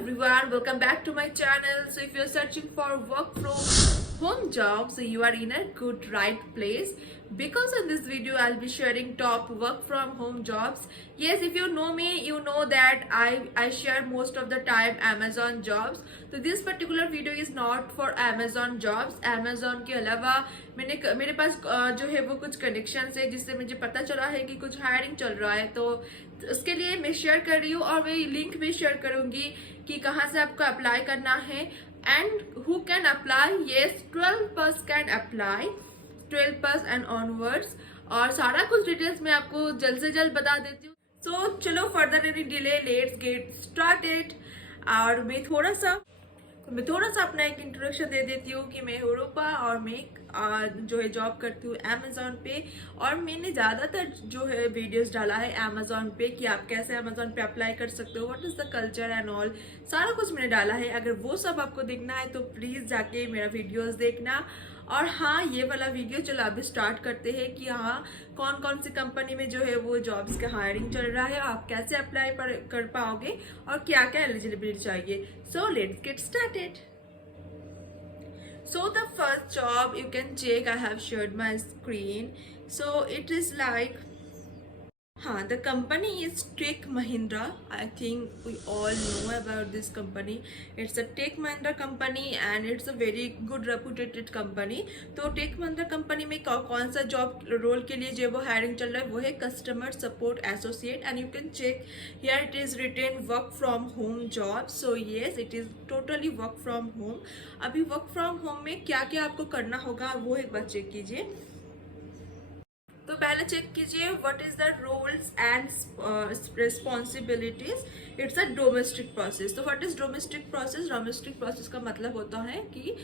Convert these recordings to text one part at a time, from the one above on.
everyone, welcome back to my channel. So if you're searching for work from home job, so you are in a good right place, because in this video I'll be sharing top work from home jobs. Yes, if you know me, you know that I share most of the time Amazon jobs. तो this particular video is not for Amazon jobs. Amazon के अलावा मेरे पास जो है वो कुछ connection है जिससे मुझे पता चला है कि कुछ हायरिंग चल रहा है, तो उसके लिए मैं शेयर कर रही हूँ और मैं लिंक भी शेयर करूंगी कि कहाँ से आपको अप्लाई करना है and who can apply. Yes, 12+ can apply, 12+ and onwards, और सारा कुछ डिटेल्स मैं आपको जल्द से जल्द बता देती हूँ. सो चलो further any delay, let's get started. और मैं थोड़ा सा अपना एक इंट्रोडक्शन दे देती हूँ कि मैं यूरोपा और मैं जो है जॉब करती हूँ अमेजोन पे, और मैंने ज़्यादातर जो है वीडियोस डाला है अमेजोन पे कि आप कैसे अमेजोन पे अप्लाई कर सकते हो, what is the culture and all, सारा कुछ मैंने डाला है. अगर वो सब आपको देखना है तो प्लीज़ जाके मेरा वीडियोस देखना. और हाँ, ये वाला वीडियो चलो अभी स्टार्ट करते हैं कि हाँ कौन कौन सी कंपनी में जो है वो जॉब्स का हायरिंग चल रहा है, आप कैसे अप्लाई कर पाओगे और क्या क्या एलिजिबिलिटी चाहिए. So let's get started. So the first job you can check, I have shared my screen. So it is like, the company is Tech Mahindra. I think we all know about this company. It's a Tech Mahindra company and it's a very good reputed company. तो Tech Mahindra company में कौन सा job role के लिए जो वो hiring चल रहा है वो है customer support associate, and you can check here it is written work from home job. So yes, it is totally work from home. अभी वर्क फ्रॉम होम में क्या क्या आपको करना होगा वो एक बार चेक कीजिए. तो पहले चेक कीजिए what is the roles and responsibilities. It's a domestic process. तो what is domestic process? Domestic process का मतलब होता है कि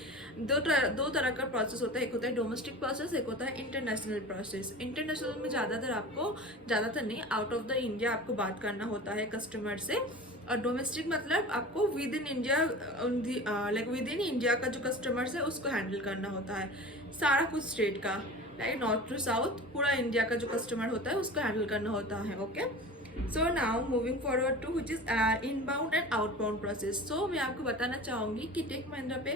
दो तरह का प्रोसेस होता है. एक होता है डोमेस्टिक प्रोसेस, एक होता है इंटरनेशनल प्रोसेस. इंटरनेशनल में ज़्यादातर नहीं, आउट ऑफ द इंडिया आपको बात करना होता है कस्टमर से. और डोमेस्टिक मतलब आपको with in India, like with in India का जो कस्टमर्स है उसको हैंडल करना होता है. सारा कुछ स्टेट का, लाइक नॉर्थ टू साउथ, पूरा इंडिया का जो कस्टमर होता है उसको हैंडल करना होता है. Okay, so now moving forward to which is inbound and outbound process. So मैं आपको बताना चाहूँगी कि टेक महिंद्रा पे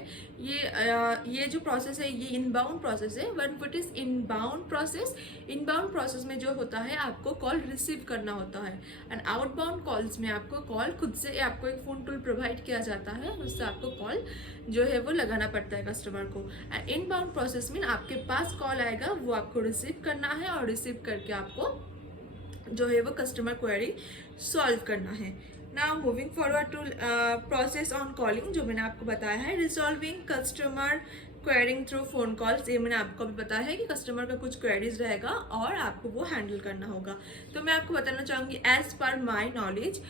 ये जो प्रोसेस है ये इनबाउंड प्रोसेस है. What is inbound process? Inbound process में जो होता है आपको कॉल रिसीव करना होता है, एंड आउटबाउंड कॉल्स में आपको कॉल खुद से आपको एक फ़ोन टूल प्रोवाइड किया जाता है, उससे आपको कॉल जो है वो लगाना पड़ता है कस्टमर को. एंड इनबाउंड प्रोसेस में आपके पास कॉल आएगा, वो आपको रिसीव करना है और रिसीव करके आपको जो है वो कस्टमर क्वेरी सॉल्व करना है. Now moving forward to process on calling, जो मैंने आपको बताया है resolving customer querying through phone calls. ये मैंने आपको भी बताया है कि कस्टमर का कुछ क्वेरीज रहेगा और आपको वो हैंडल करना होगा. तो मैं आपको बताना चाहूँगी as per my knowledge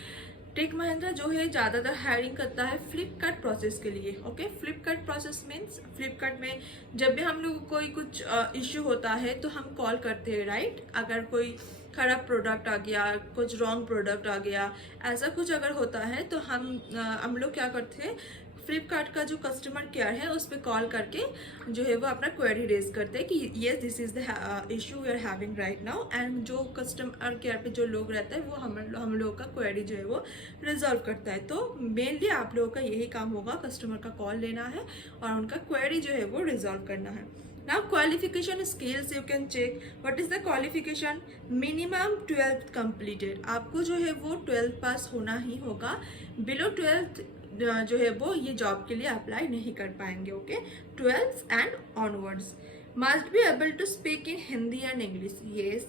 take Mahindra जो है ज़्यादातर हायरिंग करता है फ्लिपकार्ट प्रोसेस के लिए. Okay, Flipkart process means Flipkart में जब भी हम लोग को कोई कुछ इश्यू होता है तो हम कॉल करते हैं, राइट. अगर कोई खराब प्रोडक्ट आ गया, कुछ रॉन्ग प्रोडक्ट आ गया, ऐसा कुछ अगर होता है तो हम लोग क्या करते हैं, फ्लिपकार्ट का जो कस्टमर केयर है उस पर कॉल करके जो है वो अपना क्वेरी रेज करते हैं कि yes this is the issue we are having right now, and जो कस्टमर केयर पे जो लोग रहता है वो हम लोगों का क्वेरी जो है वो रिजॉल्व करता है. तो मेनली आप लोगों का यही काम होगा, कस्टमर का कॉल लेना है और उनका क्वेरी जो है वो रिजॉल्व करना है. Now qualification skills you can check. What is the qualification? Minimum 12th completed. आपको जो है वो 12th पास होना ही होगा. Below 12th जो है वो ये जॉब के लिए अप्लाई नहीं कर पाएंगे. Okay, 12th and onwards. Must be able to speak in Hindi and English. Yes,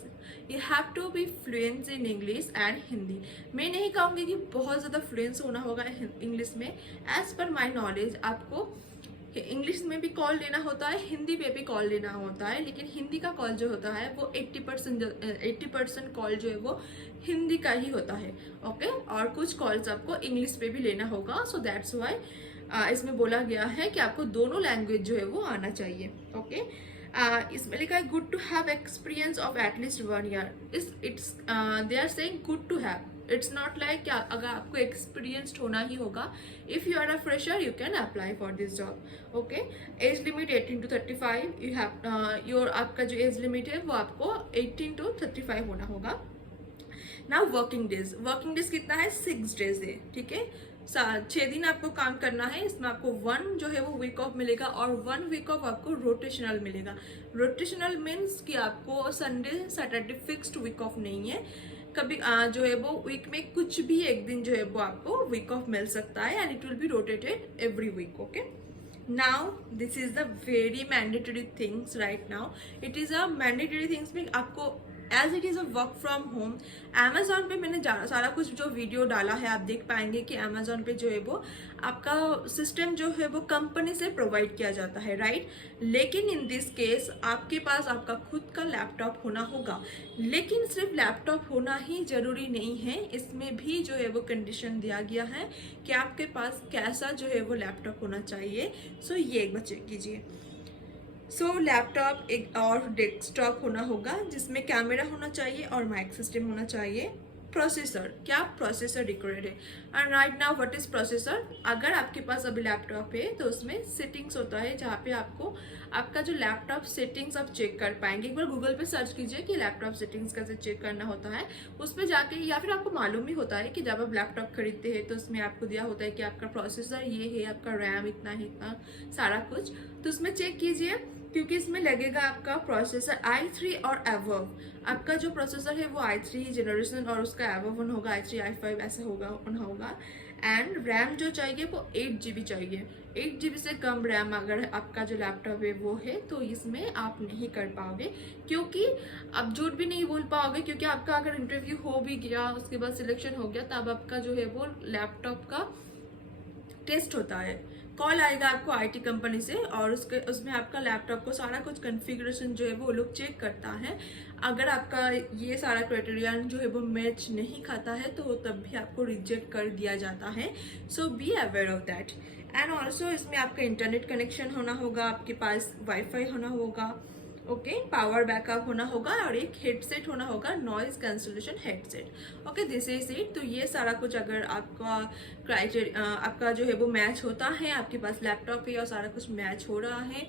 you have to be fluent in English and Hindi. मैं नहीं कहूँगी कि बहुत ज़्यादा फ्लुएंस होना होगा इंग्लिश में. एज पर माई नॉलेज आपको इंग्लिश में भी कॉल लेना होता है, हिंदी पे भी कॉल लेना होता है, लेकिन हिंदी का कॉल जो होता है वो 80% कॉल जो है वो हिंदी का ही होता है. ओके, और कुछ कॉल्स आपको इंग्लिश पे भी लेना होगा. सो दैट्स वाई इसमें बोला गया है कि आपको दोनों लैंग्वेज जो है वो आना चाहिए. ओके, इसमें लिखा है good to have experience of at least 1 year. It's they are saying good to have. It's not like अगर आपको एक्सपीरियंस्ड होना ही होगा. If you are a fresher you can apply for this job. Okay, age limit 18 to 35. You have आपका जो age limit है वो आपको 18 to 35 होना होगा. नाउ वर्किंग डेज कितना है, 6 डेज है, ठीक है। 6 दिन आपको काम करना है, इसमें आपको 1 जो है वो वीक ऑफ मिलेगा और 1 वीक ऑफ आपको रोटेशनल मिलेगा। रोटेशनल मीन्स कि आपको Sunday Saturday fixed week off नहीं है, कभी जो है वो वीक में कुछ भी एक दिन जो है वो आपको वीक ऑफ मिल सकता है and it will be rotated every week, okay. now this is the very mandatory things right now, it is a mandatory things में आपको as it is a work from home. Amazon पे मैंने सारा कुछ जो वीडियो डाला है आप देख पाएंगे कि अमेजोन पे जो है वो आपका सिस्टम जो है वो कंपनी से प्रोवाइड किया जाता है, राइट। लेकिन इन दिस केस आपके पास आपका खुद का लैपटॉप होना होगा, लेकिन सिर्फ लैपटॉप होना ही जरूरी नहीं है, इसमें भी जो है वो कंडीशन दिया गया है कि आपके पास कैसा जो है वो लैपटॉप होना चाहिए। सो ये एक बात चेक कीजिए। सो लैपटॉप एक और डेस्कटॉप होना होगा जिसमें कैमरा होना चाहिए और माइक सिस्टम होना चाहिए। प्रोसेसर, क्या प्रोसेसर रिक्वायर्ड है and right now what is processor. अगर आपके पास अभी लैपटॉप है तो उसमें सेटिंग्स होता है जहाँ पे आपको आपका जो लैपटॉप सेटिंग्स आप चेक कर पाएंगे। एक बार गूगल पे सर्च कीजिए कि लैपटॉप सेटिंग्स कैसे चेक करना होता है, उस पर जाके, या फिर आपको मालूम ही होता है कि जब आप लैपटॉप खरीदते हैं तो उसमें आपको दिया होता है कि आपका प्रोसेसर ये है, आपका रैम इतना है, इतना सारा कुछ, तो उसमें चेक कीजिए क्योंकि इसमें लगेगा आपका प्रोसेसर i3 और अबव। आपका जो प्रोसेसर है वो i3 जनरेशन और उसका अबव वन होगा, i3 i5 ऐसा होगा। एंड रैम जो चाहिए वो 8 GB चाहिए। 8 GB से कम रैम अगर आपका जो लैपटॉप है वो है तो इसमें आप नहीं कर पाओगे, क्योंकि आप झूठ भी नहीं बोल पाओगे, क्योंकि आपका अगर इंटरव्यू हो भी गया उसके बाद सिलेक्शन हो गया तब आपका जो है वो लैपटॉप का टेस्ट होता है, कॉल आएगा आपको आईटी कंपनी से और उसमें आपका लैपटॉप को सारा कुछ कॉन्फ़िगरेशन जो है वो लोग चेक करता है। अगर आपका ये सारा क्राइटेरिया जो है वो मैच नहीं खाता है तो तब भी आपको रिजेक्ट कर दिया जाता है। So be aware of that. And also इसमें आपका इंटरनेट कनेक्शन होना होगा, आपके पास वाईफाई होना होगा, ओके, पावर बैकअप होना होगा और एक हेडसेट होना होगा, noise cancellation headset, okay, this is it. तो ये सारा कुछ अगर आपका क्राइटेरिया आपका जो है वो मैच होता है, आपके पास लैपटॉप है और सारा कुछ मैच हो रहा है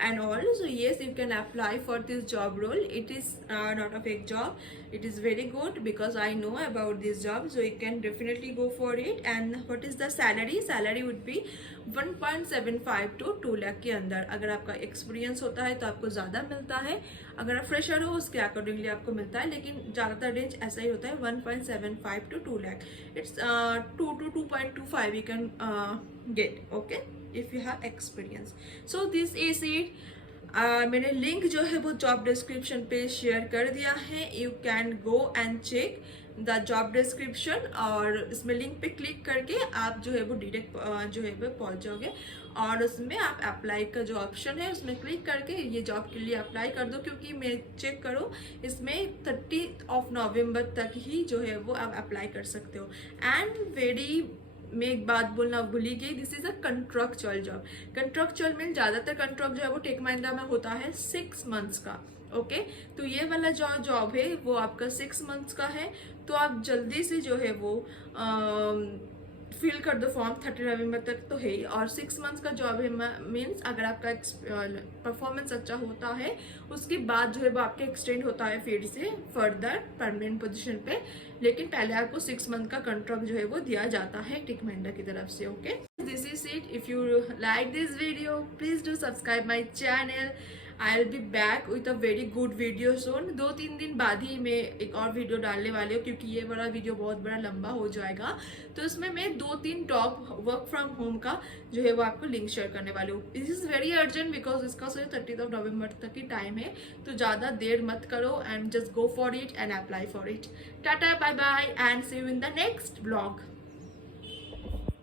and all, so yes you can apply for this job role. It is not a fake job, it is very good because I know about this job, so you can definitely go for it. And what is the salary would be 1.75 to 2 lakh के अंदर। अगर आपका experience होता है तो आपको ज़्यादा मिलता है, अगर आप फ्रेशर हो उसके अकॉर्डिंगली आपको मिलता है, लेकिन ज़्यादातर रेंज ऐसा ही होता है 1.75 to 2 lakh। It's 2 to 2.25 you can get, okay, if you have experience। So this is it। मैंने लिंक जो है वो जॉब डिस्क्रिप्शन पे शेयर कर दिया है, you can go and check the job description और इसमें लिंक पे क्लिक करके आप जो है वो डायरेक्ट जो है वो पहुंच जाओगे और उसमें आप अप्लाई का जो ऑप्शन है उसमें क्लिक करके ये जॉब के लिए अप्लाई कर दो, क्योंकि मैं चेक करो इसमें 30 नवंबर तक ही जो है वो आप अप्लाई कर सकते हो। एंड मैं एक बात बोलना भूली गई, दिस इज अ कंट्रक्चुअल जॉब। कंट्रक्चुअल में ज़्यादातर कंट्रैक्ट जो है वो टेक महिंद्रा में होता है 6 मंथ्स का, ओके। तो ये वाला जो जॉब है वो आपका 6 मंथ्स का है, तो आप जल्दी से जो है वो फिल कर दो फॉर्म, 30 नवंबर तक तो है ही। और 6 मंथ्स का जॉब है मीन्स अगर आपका परफॉर्मेंस अच्छा होता है उसके बाद जो है वो आपके एक्सटेंड होता है फिर से फर्दर परमानेंट पोजीशन पे, लेकिन पहले आपको 6 मंथ का कॉन्ट्रैक्ट जो है वो दिया जाता है टेक महिंद्रा की तरफ से, okay. This is it. If you like this video please do subscribe my channel. I will be back with a very good video soon. 2-3 दिन बाद ही मैं एक और वीडियो डालने वाली हूँ, क्योंकि ये वाला वीडियो बहुत बड़ा लंबा हो जाएगा, तो इसमें मैं 2-3 टॉप वर्क फ्रॉम होम का जो है वो आपको लिंक शेयर करने वाली हूँ। This is very urgent because इसका सिर्फ 30 नवंबर तक ही टाइम है, तो ज़्यादा देर मत करो and just go for it and apply for it. Tata, bye bye and see you in the next blog.